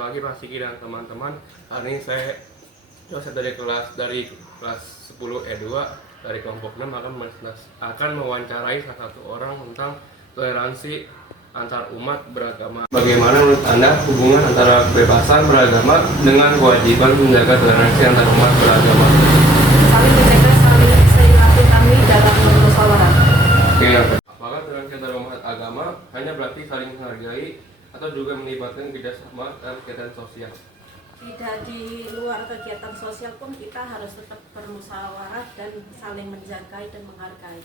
pagi Pak Siki dan teman-teman. Hari ini saya dosen dari kelas 10 E2 dari kelompok 6 akan mewawancarai salah satu orang tentang toleransi antar umat beragama. Bagaimana menurut Anda hubungan antara kebebasan beragama dengan kewajiban menjaga toleransi antar umat beragama? Saling menjaga, saling silaturahmi dalam bermusyawarah. Oke, apakah toleransi antar umat agama hanya berarti saling menghargai atau juga melibatkan kerjasama dan kegiatan sosial? Tidak, di luar kegiatan sosial pun kita harus tetap bermusyawarah dan saling menjaga dan menghargai.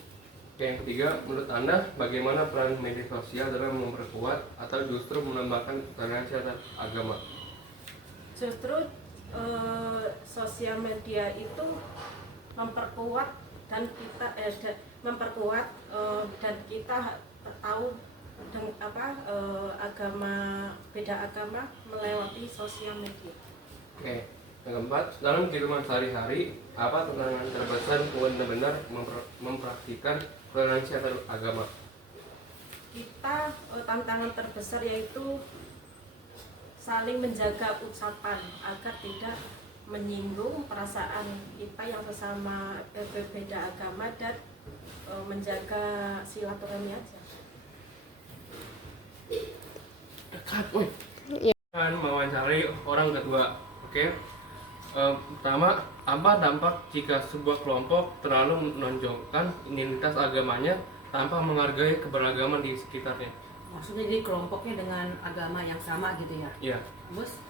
Oke, yang ketiga, menurut Anda bagaimana peran media sosial dalam memperkuat atau justru menambahkan toleransi antar agama? Justru sosial media itu memperkuat dan kita dan kita tahu beda agama melewati sosial media. Oke, yang keempat, dalam kehidupan sehari-hari apa tantangan terbesar benar-benar mempraktikkan toleransi antar agama? Kita tantangan terbesar yaitu saling menjaga ucapan agar tidak menyinggung perasaan kita yang sesama berbeda agama dan menjaga silaturahmi aja. Akan mewawancari orang kedua. Oke. Pertama, apa dampak jika sebuah kelompok terlalu menonjolkan identitas agamanya tanpa menghargai keberagaman di sekitarnya? Maksudnya jadi kelompoknya dengan agama yang sama gitu ya? Iya. Bos,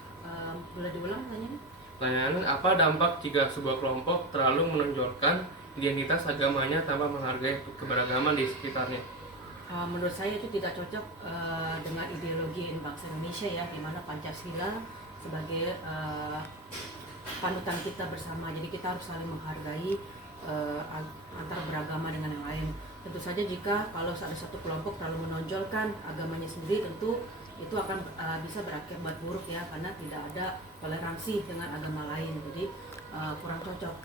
boleh diulang tanyanya? Pertanyaan, apa dampak jika sebuah kelompok terlalu menonjolkan identitas agamanya tanpa menghargai keberagaman di sekitarnya? Menurut saya itu tidak cocok dengan ideologi bangsa Indonesia ya, di mana Pancasila sebagai panutan kita bersama. Jadi kita harus saling menghargai antara beragama dengan yang lain. Tentu saja jika kalau ada satu kelompok terlalu menonjolkan agamanya sendiri, tentu itu akan bisa berakibat buruk ya, karena tidak ada toleransi dengan agama lain. Jadi kurang cocok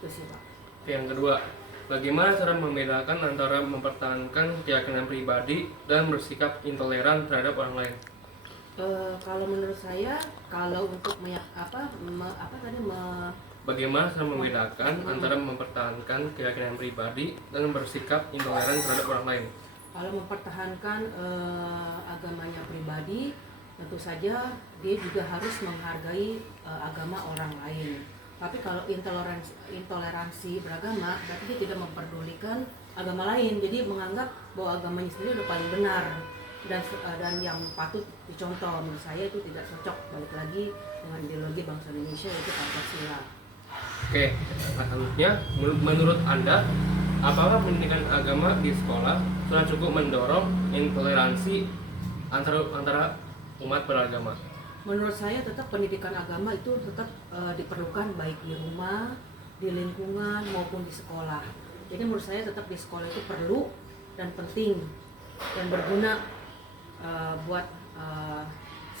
itu sih Pak. Yang kedua, bagaimana cara membedakan antara mempertahankan keyakinan pribadi dan bersikap intoleran terhadap orang lain? Kalau menurut saya, kalau untuk Bagaimana cara membedakan antara mempertahankan keyakinan pribadi dan bersikap intoleran terhadap orang lain? Kalau mempertahankan agamanya pribadi, tentu saja dia juga harus menghargai agama orang lain. Tapi kalau intoleransi beragama, berarti dia tidak memperdulikan agama lain. Jadi menganggap bahwa agamanya sendiri udah paling benar dan yang patut dicontoh. Menurut saya itu tidak cocok, balik lagi dengan ideologi bangsa Indonesia yaitu Pancasila. Oke, selanjutnya, menurut Anda, apakah pendidikan agama di sekolah sudah cukup mendorong intoleransi antara umat beragama? Menurut saya tetap pendidikan agama itu tetap diperlukan baik di rumah, di lingkungan maupun di sekolah. Jadi menurut saya tetap di sekolah itu perlu dan penting dan berguna buat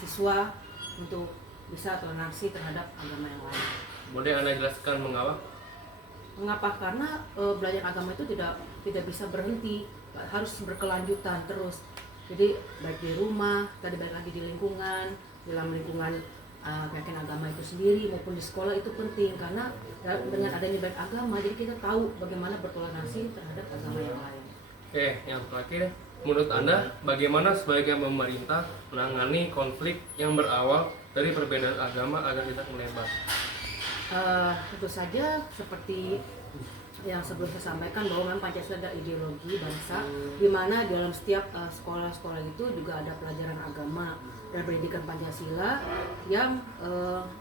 siswa untuk bisa toleransi terhadap agama yang lain. Boleh Anda jelaskan mengapa? Mengapa? Karena belajar agama itu tidak bisa berhenti, harus berkelanjutan terus. Jadi baik di rumah, tadi baik lagi di lingkungan, dalam lingkungan keyakinan agama itu sendiri maupun di sekolah itu penting, karena dengan adanya baik agama jadi kita tahu bagaimana bertoleransi terhadap agama yang lain. Oke, yang terakhir, menurut Anda bagaimana sebaiknya pemerintah menangani konflik yang berawal dari perbedaan agama agar tidak melebar? Tentu saja seperti yang sebelum saya sampaikan bahwa memang Pancasila adalah ideologi bangsa, di mana dalam setiap sekolah-sekolah itu juga ada pelajaran agama dan pendidikan Pancasila yang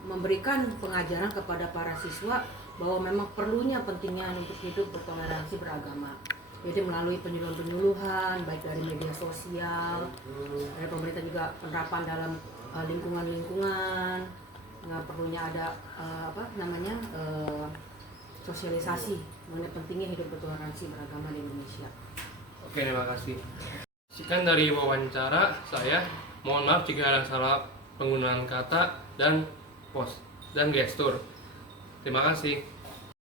memberikan pengajaran kepada para siswa bahwa memang perlunya pentingnya untuk hidup bertoleransi beragama. Jadi melalui penyuluhan-penyuluhan baik dari media sosial, dari pemerintah juga penerapan dalam lingkungan-lingkungan, perlunya ada sosialisasi mengenai pentingnya hidup bertoleransi beragama di Indonesia. Oke, terima kasih. Sekian dari wawancara saya. Mohon maaf jika ada salah penggunaan kata dan gestur. Terima kasih.